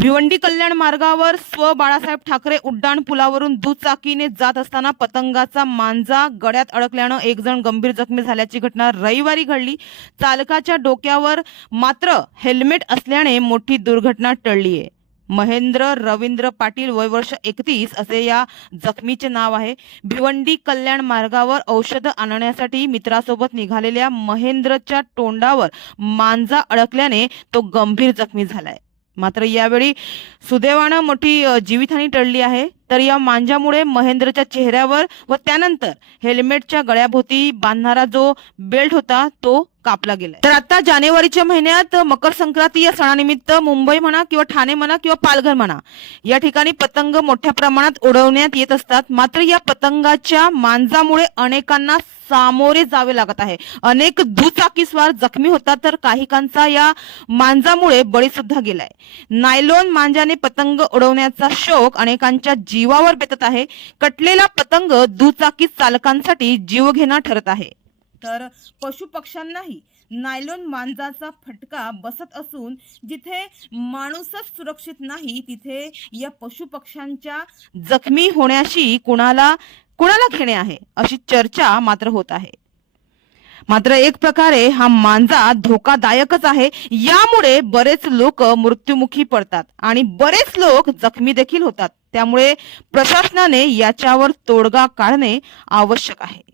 भिवंडी कल्याण मार्गावर स्व बाळासाहेब ठाकरे उड्डाण पुलावरून दुचाकीने जात असताना पतंगाचा मांजा गड्यात अडकल्यानं एक जण गंभीर जखमी झाल्याची घटना रविवारी घडली. चालकाच्या डोक्यावर मात्र हेल्मेट असल्याने मोठी दुर्घटना टळली आहे महेंद्र रवींद्र पाटील वय वर्ष एकतीस असे या जखमीचे नाव आहे. भिवंडी कल्याण मार्गावर औषधं आणण्यासाठी मित्रासोबत निघालेल्या महेंद्रच्या तोंडावर मांजा अडकल्याने तो गंभीर जखमी झालाय. मात्र यावेळी सुदैवानं मोठी जीवितहानी टळली आहे. तर या मांजामुळे महेंद्रच्या चेहऱ्यावर व त्यानंतर हेल्मेटच्या गळ्याभोवती बांधणारा जो बेल्ट होता तो कापला गेलाय. तर आता जानेवारीच्या महिन्यात मकर संक्रांती या सणानिमित्त मुंबई म्हणा किंवा ठाणे म्हणा किंवा पालघर म्हणा या ठिकाणी पतंग मोठ्या प्रमाणात उडवण्यात येत असतात. मात्र या पतंगाच्या मांजामुळे अनेकांना सामोरे जावे लागत आहे. अनेक दुचाकीस्वार जखमी होतात तर काहीकांचा या मांजामुळे बळी सुद्धा गेलाय. नायलॉन मांजाने पतंग उडवण्याचा शोक अनेकांच्या जीवावर बेतत आहे. कटलेला पतंग दुचाकी चालकांसाठी जीवघेणा ठरत आहे. तर पशुपक्ष्यांनाही नायलॉन मांजाचा फटका बसत असून जिथे माणूसच सुरक्षित नाही तिथे या पशुपक्ष्यांच्या जखमी होण्याशी कुणाला कुणाला घेणे आहे अशी चर्चा मात्र होत आहे. मात्र एक प्रकारे हा मांजा धोकादायकच आहे. यामुळे बरेच लोक मृत्युमुखी पडतात आणि बरेच लोक जखमी देखील होतात. त्यामुळे प्रशासनाने याच्यावर तोडगा काढणे आवश्यक आहे.